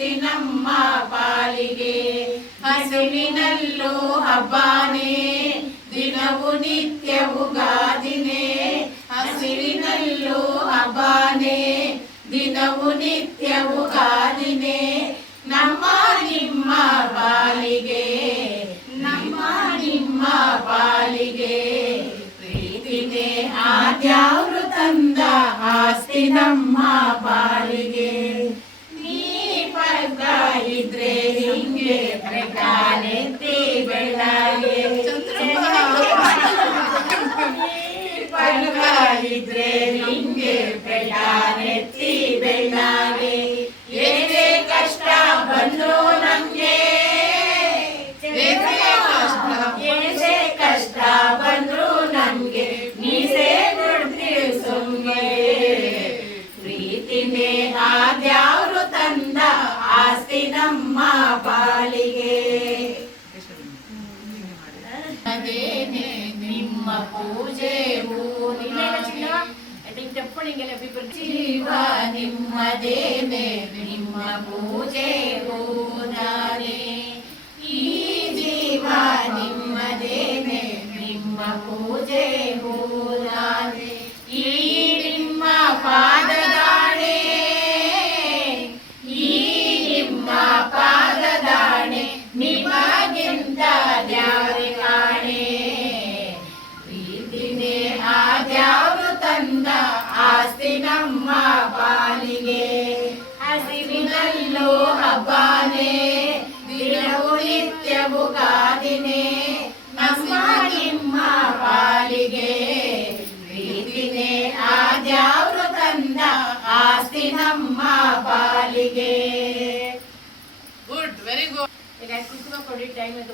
ಆಸ್ತಿ ನಮ್ಮ ಪಾಲಿಗೆ. ಹಸಿವಿನಲ್ಲೂ ಹಬ್ಬಾನೇ, ದಿನವು ನಿತ್ಯವು ಗಾದಿನೇ. ಹಸಿವಿನಲ್ಲೂ ಹಬ್ಬಾನೇ, ದಿನವು ನಿತ್ಯವು ಗಾದಿನೇ. ನಮ್ಮ ನಿಮ್ಮ ಪಾಲಿಗೆ, ನಮ್ಮ ನಿಮ್ಮ ಪಾಲಿಗೆ. ಪ್ರೀತಿನೇ ಆದ್ಯಾವ್ರು ತಂದ ಆಸ್ತಿ ನಮ್ಮ ಪಾಲಿಗೆ. ನೀ ಪಕ್ಕ ಇದ್ರೆ ಹಿಂಗೆ ಪ್ರಕಾಲೆತ್ತಿ ಬೆಳಗ್ಗೆ. ಪಕ್ಕ ಇದ್ರೆ ಹಿಂಗೆ ಪ್ರಕಾಲೆತ್ತಿ ಬೆಳಗ್ಗೆ. ಏನೇ ಕಷ್ಟ ಬಂದ್ರು ನಮ್ಗೆ, ಏನೇ ಕಷ್ಟ ಬಂದ್ರು ನಮ್ಗೆ ಮೀಸೆ ಕೊಡ್ತೀವಿ ಸುಮ್ಗೆ. ಪ್ರೀತಿನೇ ಆದ್ಯಾವ್ರು ತಂದ ಆಸ್ತಿ ನಮ್ಮ ಪಾಲಿಗೆ. ಅದೇನೆ ನಿಮ್ಮ ಪೂಜೆ ಜೀವ ನಿಮ್ಮದೇನೆ, ನಿಮ್ಮ ಪೂಜೆ ಹೂನಾನೆ. ಈ ಜೀವ ನಿಮ್ಮದೇನೆ, ನಿಮ್ಮ ಪೂಜೆ ಹೂನಾನೆ. ಈ ನಿಮ್ಮ ಪಾದದಾಣೆ, ಈ ನಿಮ್ಮ ಪಾದದಾಣೆ, ನಿಮಗಿಂತ ದ್ಯಾವ್ರಿ ಕಾಣೆ. ಪ್ರೀತಿನೇ ಆದ್ಯಾವ್ರು ತಂದ ಆಸ್ತಿ ನಮ್ಮ ಪಾಲಿಗೆ. ಹಸಿವಿನಲ್ಲೂ ಹಬ್ಬಾನೇ, ದಿನವು ನಿತ್ಯವು ಗಾದಿನೇ. ನಮ್ಮ ನಿಮ್ಮ ಪಾಲಿಗೆ. ಪ್ರೀತಿನೇ ಆದ್ಯಾವ್ರು ತಂದ ಆಸ್ತಿ ನಮ್ಮ ಪಾಲಿಗೆ. Good, very good. ಈಗ ಕುಸುಮ ಕೊಡಿ ಟೈಮ್